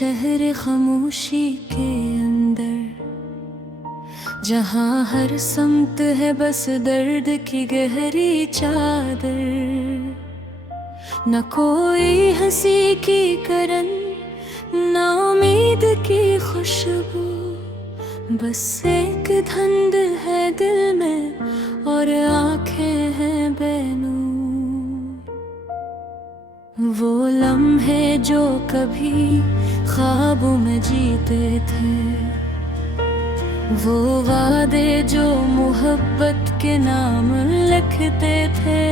शहर खामोशी के अंदर, जहाँ हर समत है बस दर्द की गहरी चादर। न कोई हंसी की करन, न उम्मीद की खुशबू, बस एक धुंध है दिल में और आंखें हैं बेनूर। वो लम्हे जो कभी ख्वाबों में जीते थे, वो वादे जो मोहब्बत के नाम लिखते थे,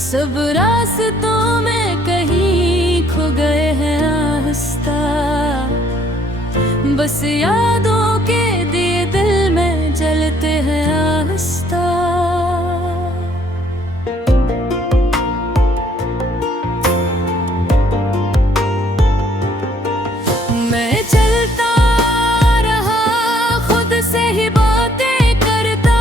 सब रास्तों में कहीं खो गए हैं आहिस्ता। बस यादों के दिए दिल में जलते हैं आहिस्ता। मैं चलता रहा खुद से ही बातें करता,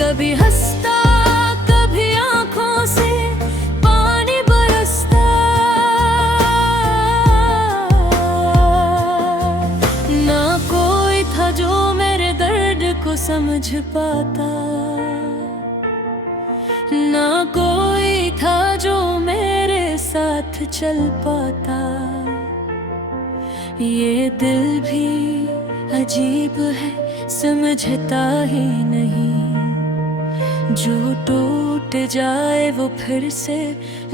कभी हंसता कभी आंखों से पानी बरसता। ना कोई था जो मेरे दर्द को समझ पाता, ना कोई था जो मेरे साथ चल पाता। ये दिल भी अजीब है, समझता ही नहीं, जो टूट जाए वो फिर से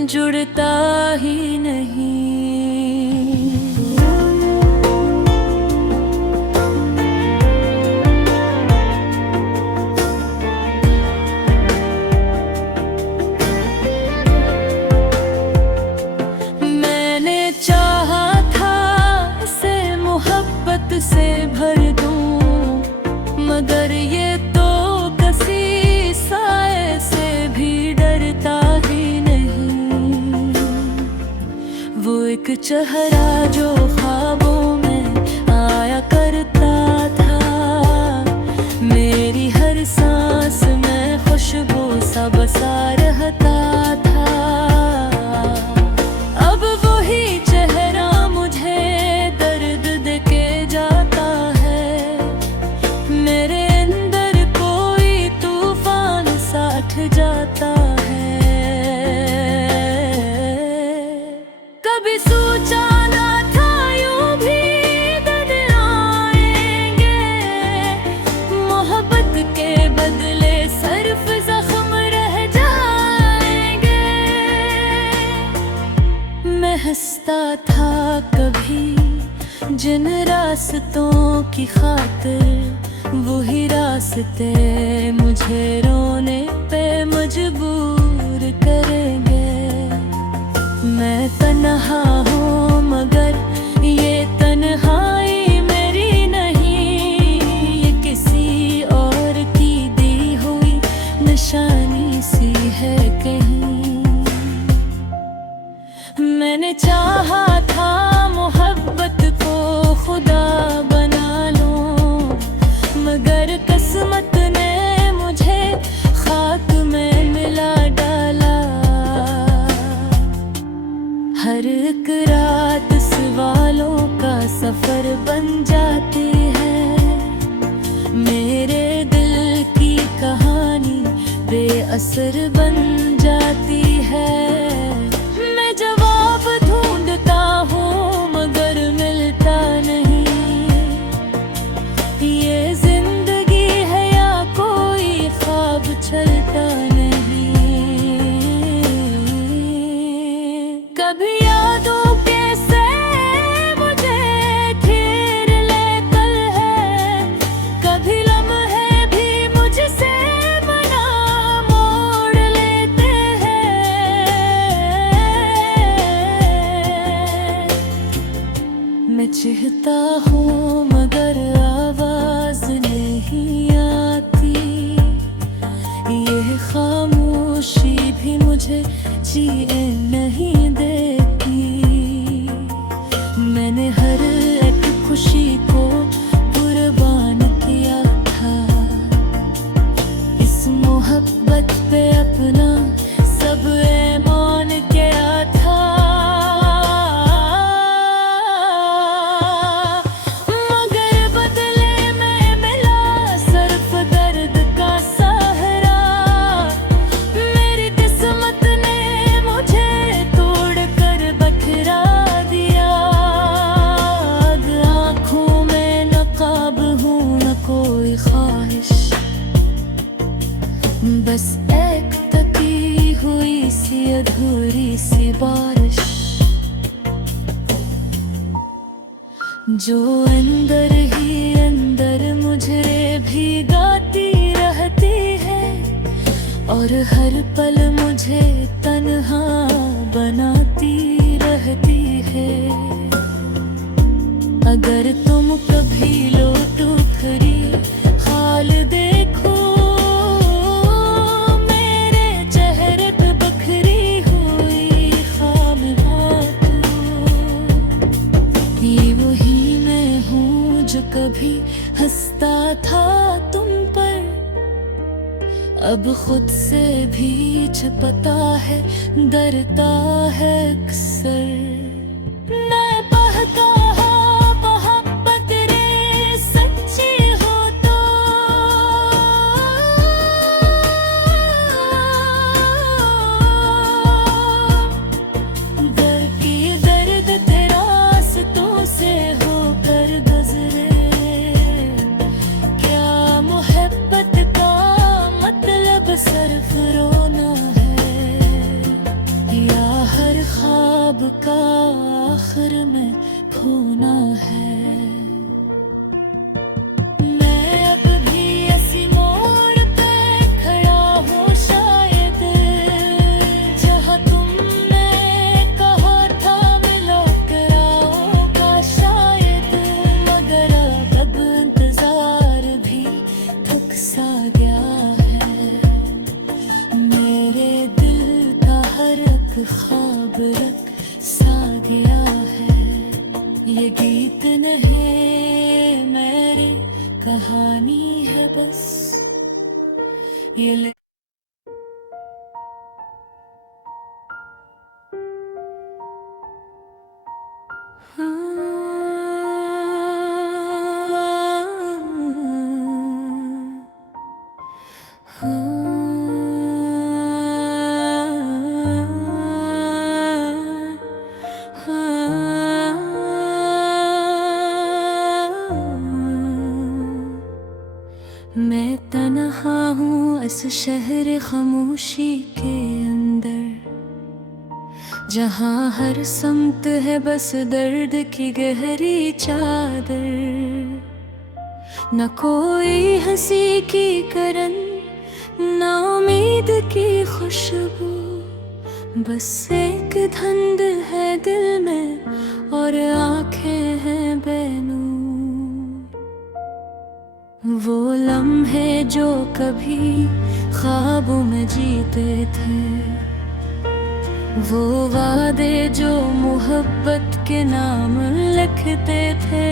जुड़ता ही नहीं। मैंने चाहा था इसे मोहब्बत से भर दूं, मगर ये तो किसी साए से भी डरता ही नहीं। वो एक चेहरा जो ख्वाबों में आया करता था, मेरी हर सांस में खुशबू सा बसा रहता था। अब वही चेहरा मुझे दर्द देके जाता है, मेरे अंदर कोई तूफान साथ जाता है। कभी सोचा ना था यूं भी दिन आएंगे, मोहब्बत के बदले सिर्फ जख्म रह जाएंगे। मैं हंसता था कभी जिन रास्तों की खातिर, वही रास्ते मुझे रोने पे मजबूर करेंगे। मैं तन्हा हूँ मगर ये तन्हाई मेरी नहीं, ये किसी और की दी हुई निशानी सी है कहीं। मैंने चाहा था मोहब्बत को खुदा बना लूं, मगर किस्मत ने मुझे खाक में मिला डाला। हर एक रात सवालों का सफर बन जाती है, मेरे दिल की कहानी बेअसर बन जाती है। मैं जवाब ढूंढता हूँ मगर मिलता नहीं, ये जिंदगी है या कोई ख्वाब चलता नहीं। कभी यादों के से मुझे घेर लेकर है, कभी लम्हे भी मुझसे मना मोड़ लेते हैं। मैं चाहता हूँ मगर आवाज नहीं आती, ये खामोशी भी मुझे जिए नहीं देती। मैंने हर एक खुशी को कुर्बान किया था, इस बस एक तकी हुई सी अधूरी सी बारिश, जो अंदर ही अंदर मुझे भीगाती रहती है और हर पल मुझे तन्हा बनाती रहती है। अगर तुम कभी लो टुकड़ी हाल देखो मेरे चेहरे पे बखरी हुई ख्वाब ये वही मैं हूँ जो कभी हंसता था तुम पर, अब खुद से भी छुपता है, डरता है अक्सर। मैं बहता मोहब्बत रे सच्ची हो तो, दर की दर्द तेरा रास्तों से होकर गुजरे। क्या मोहब्बत का मतलब सिर्फ रोना है, या हर ख्वाब का आखिर में खोना है। मैं अब भी ऐसी मोड़ पे खड़ा हूँ शायद, जहाँ तुमने कहा था मिलो कर आओगा शायद, मगर अब इंतजार भी थक सा गया है। मेरे दिल का हर एक ख्वाब रख सा गया है। ये गीत नहीं मेरी कहानी है बस, ये मैं तन्हा हूँ इस शहर खामोशी के अंदर, जहाँ हर समत है बस दर्द की गहरी चादर। न कोई हंसी की करन, न उम्मीद की खुशबू, बस एक धुंध है दिल में और आंखें हैं बेनूर। वो लम्हे जो कभी ख्वाबों में जीते थे, वो वादे जो मोहब्बत के नाम लिखते थे,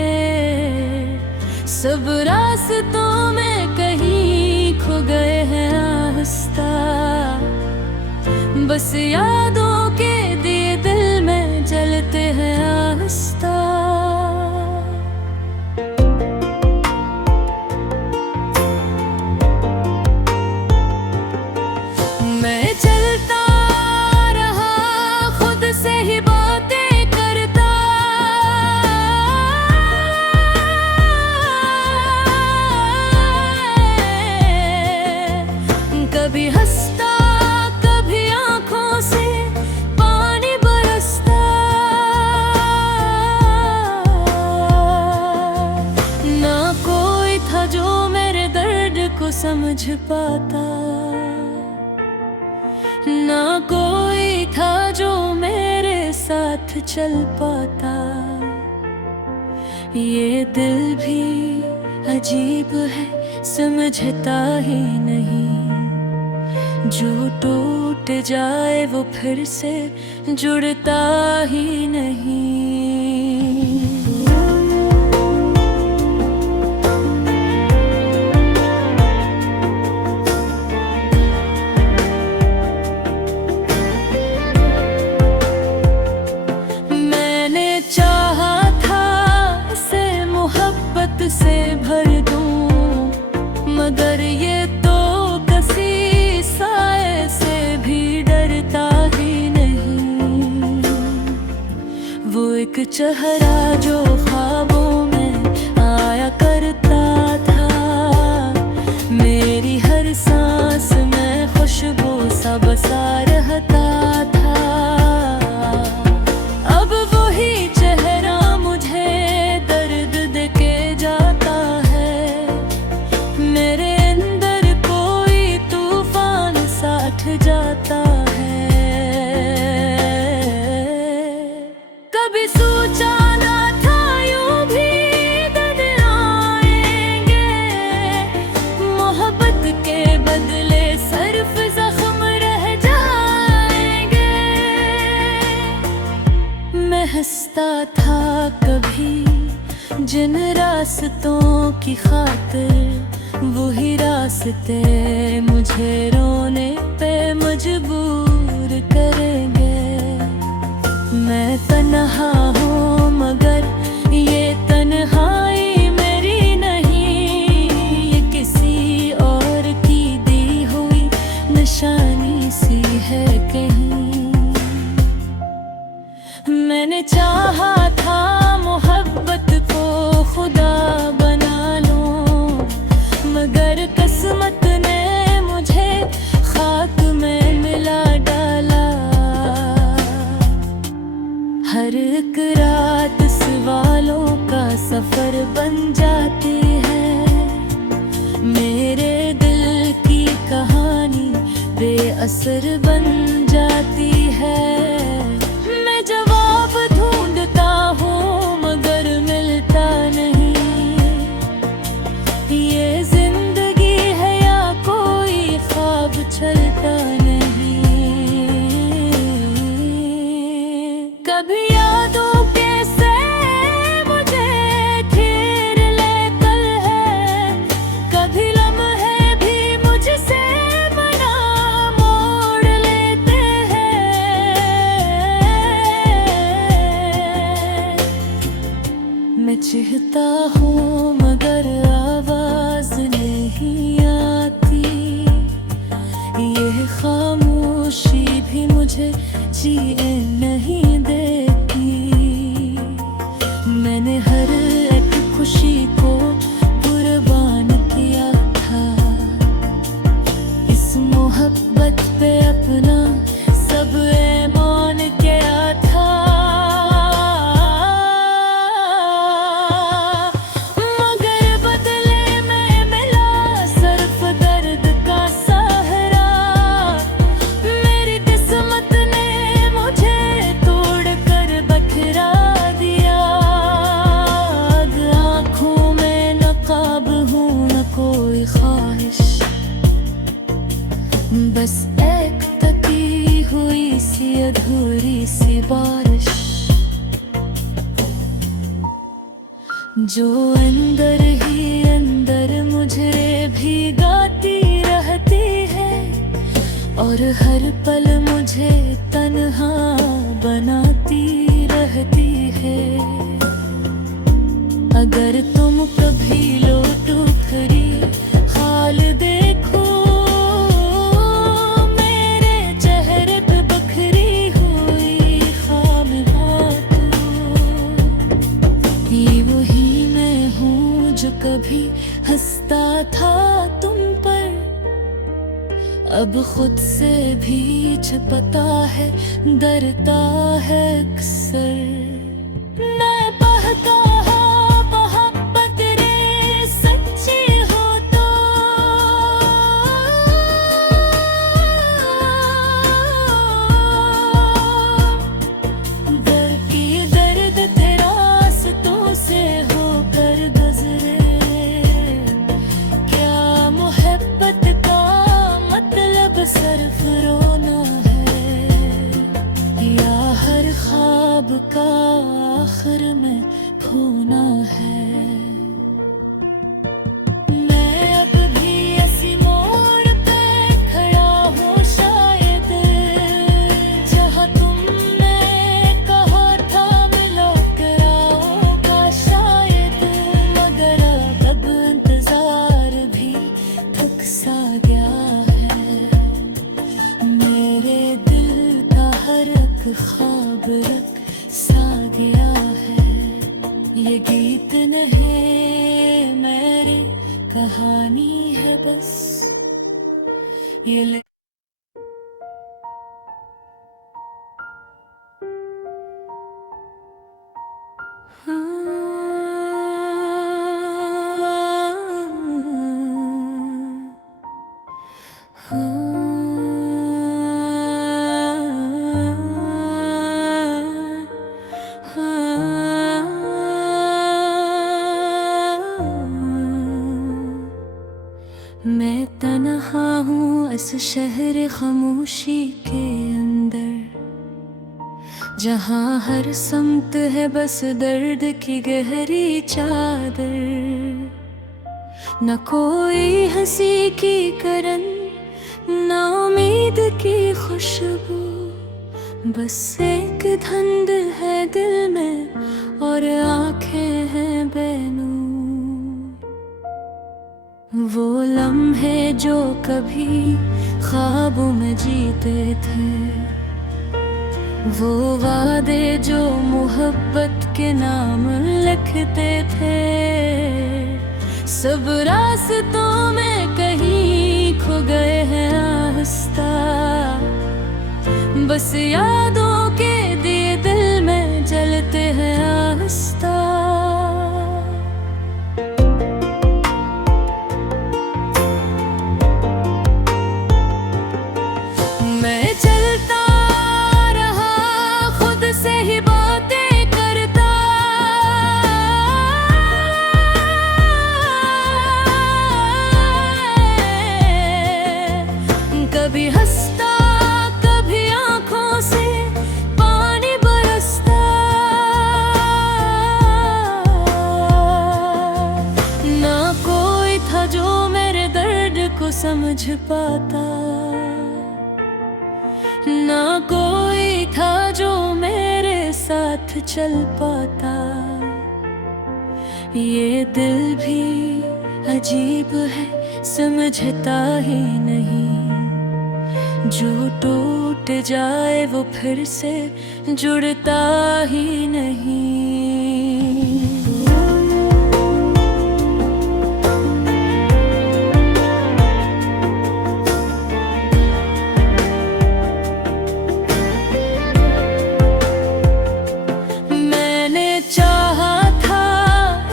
सब रास्तों में कहीं खो गए हैं आहिस्ता। बस यादों के दिए दिल में जलते हैं आहिस्ता। मैं चलता रहा खुद से ही बातें करता, कभी हंसता कभी आंखों से पानी बरसता। ना कोई था जो मेरे दर्द को समझ पाता, ना कोई था जो मेरे साथ चल पाता। ये दिल भी अजीब है समझता ही नहीं, जो टूट जाए वो फिर से जुड़ता ही नहीं। से भर दूं, मगर ये तो किसी साए से भी डरता ही नहीं। वो एक चेहरा जो ख्वाबों में आया करता था, मेरी हर सांस में हंसता था कभी जिन रास्तों की खातिर, वही रास्ते मुझे रोने पे मजबूर करेंगे। मैं तन्हा हूँ मगर ये तन्हाई मेरी नहीं, ये किसी और की दी हुई निशानी सी है कहीं। मैंने चाहा था मोहब्बत को खुदा बना लूं, मगर किस्मत ने मुझे खाक में मिला डाला। हर एक रात सवालों का सफर बन जाती है, मेरे दिल की कहानी बेअसर बन जाती है। मैं जवाब ढूंढता हूँ मगर मिलता नहीं, ये जिंदगी है या कोई ख्वाब चलता नहीं। कभी यादों के से मुझे घेर लेकर है, कभी लम्हे भी मुझसे मना मोड़ लेते हैं। मैं चाहता हूँ मगर आवाज नहीं आती, ये खामोशी भी मुझे जिए नहीं देती। मैंने हर एक खुशी को कुर्बान किया था, इस मोहब्बत पे अपना सब ईमान किया था। मगर बदले में मिला सिर्फ दर्द का सहारा, मेरी किस्मत ने मुझे तोड़ कर बखरा दिया। आँखों में नकाब हूँ न कोई ख्वाहिश, बस एक तकी हुई सी अधूरी सी बारिश, जो अंदर ही अंदर मुझे भीगाती रहती है, और हर पल मुझे तन्हा बनाती रहती है। अगर तुम कभी लौटो खरी हाल देखो, मेरे चेहरे पे बखरी हुई ख्वाब ये वही मैं हूँ जो कभी हंसता था तुम पर, अब खुद से भी छुपता है, डरता है अक्सर। मैं बहता मोहब्बत रे सच्ची हो तो, दर की दर्द तेरा रास्तों से होकर गुजरे। क्या मोहब्बत का मतलब सिर्फ रोना है, या हर ख्वाब का आखिर में खोना है। मैं अब भी ऐसी मोड़ पे खड़ा हूँ शायद, जहाँ तुमने कहा था मिलो कर आओगा शायद। मगर अब इंतजार भी थक सा गया है, मेरे दिल का हर एक ख्वाब रख सा गया है। ये गीत नहीं मेरी कहानी है बस, ये मैं तन्हा हूँ इस शहर खामोशी के अंदर, जहाँ हर समत है बस दर्द की गहरी चादर, न कोई हंसी की करन, न उम्मीद की खुशबू, बस एक धुंध है दिल में और आंखें हैं बेनूर। वो लम्हे जो कभी ख्वाबों में जीते थे, वो वादे जो मोहब्बत के नाम लिखते थे, सब रास्तों में कहीं खो गए हैं आहिस्ता, बस यादों के दिए दिल में जलते हैं आहिस्ता। मैं चलता रहा खुद से ही बातें करता, कभी हंसता कभी आंखों से पानी बरसता, ना कोई था जो मेरे दर्द को समझ पाता, ना कोई था जो मेरे साथ चल पाता। ये दिल भी अजीब है समझता ही नहीं, जो टूट जाए वो फिर से जुड़ता ही नहीं। मैंने चाहा था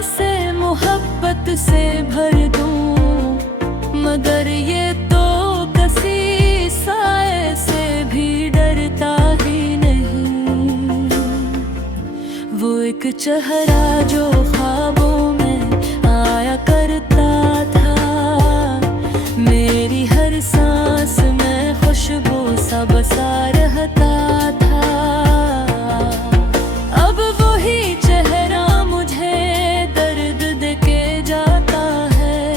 इसे मोहब्बत से भर दूं, मगर ये तो किसी साए से भी डरता ही नहीं। वो एक चेहरा जो ख्वाबों में आया करता था, मेरी हर सांस में खुशबू सा बसा रहता था। अब वही चेहरा मुझे दर्द देके जाता है,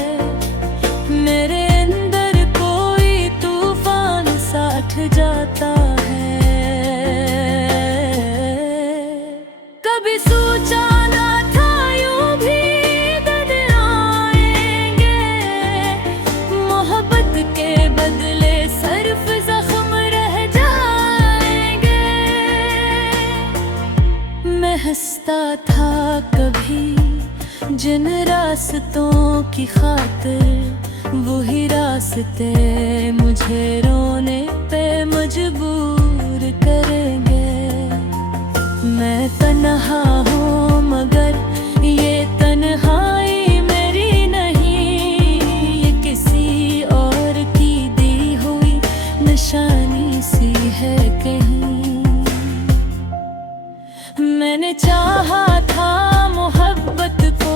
मेरे अंदर कोई तूफान साथ जाता है। कभी सोचा ना था यूं भी दिन आएंगे, मोहब्बत के बदले सिर्फ जख्म रह जाएंगे। मैं हंसता था कभी जिन रास्तों की खातिर, वही रास्ते मुझे रोने पे मजबूर करेंगे। मैं तन्हा हूँ मगर ये तन्हाई मेरी नहीं, ये किसी और की दी हुई निशानी सी है कहीं। मैंने चाहा था मोहब्बत को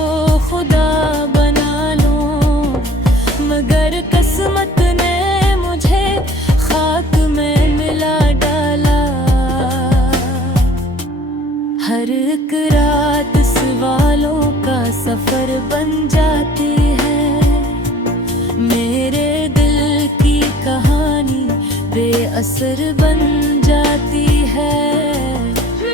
खुदा बना लूं, मगर किस्मत ने मुझे खाक में मिला डाला। हर एक रात सवालों का सफर बन जाती है, मेरे दिल की कहानी बेअसर बन जाती है।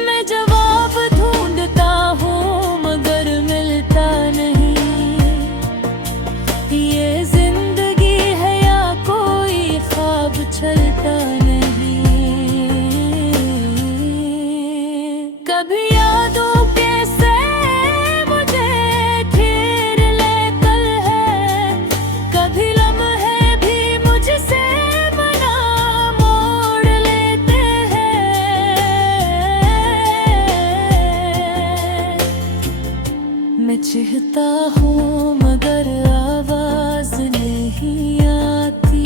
मैं जवाब ढूंढता हूँ मगर मिलता नहीं, ये जिंदगी है या कोई ख्वाब चलता नहीं। कभी यादों के से मुझे घेर लेकर है, कभी लम्हे भी मुझसे मना मोड़ लेते हैं। मैं चाहता हूँ मगर आवाज नहीं आती,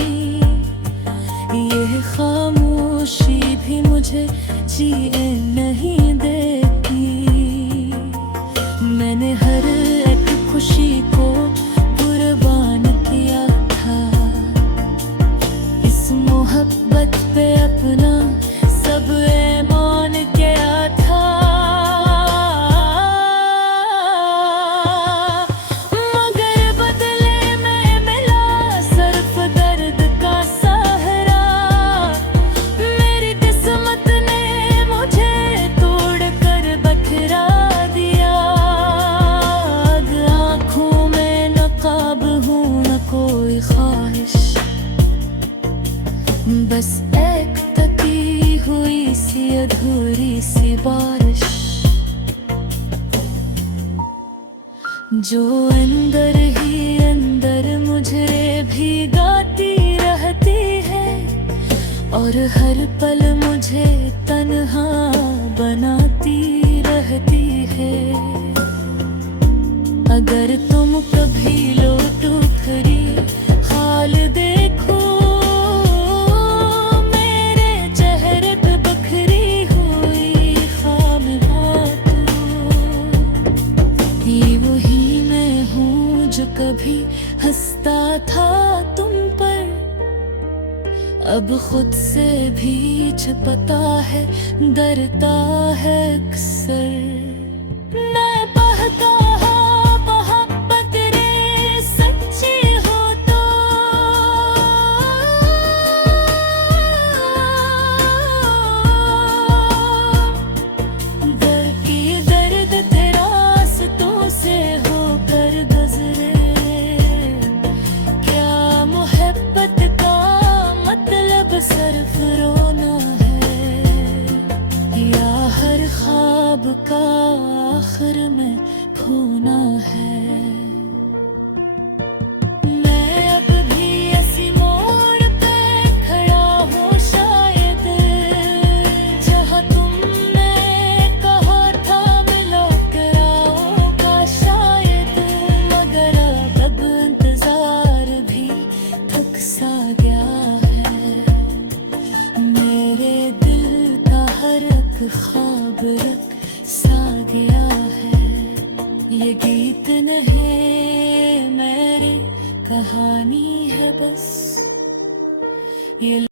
ये खामोशी भी मुझे जिए नहीं देती। मैंने हर एक खुशी को कुर्बान किया था, इस मोहब्बत पे अपना सब ऐमान किया बस एक तकी हुई सी अधूरी सी बारिश, जो अंदर ही अंदर मुझे भिगाती रहती है और हर पल मुझे तन्हा बनाती रहती है। अगर तुम कभी लौट खरी हाल देखो मेरे चेहरे पे बखरी हुई ख्वाब ये वही मैं हूँ जो कभी हंसता था तुम पर, अब खुद से भी छुपता है, डरता है अक्सर। मैं बहता मोहब्बत रे सच्ची हो तो, दर की दर्द तेरा रास्तों से होकर गुजरे। क्या मोहब्बत का मतलब सिर्फ रोना है, या हर ख्वाब का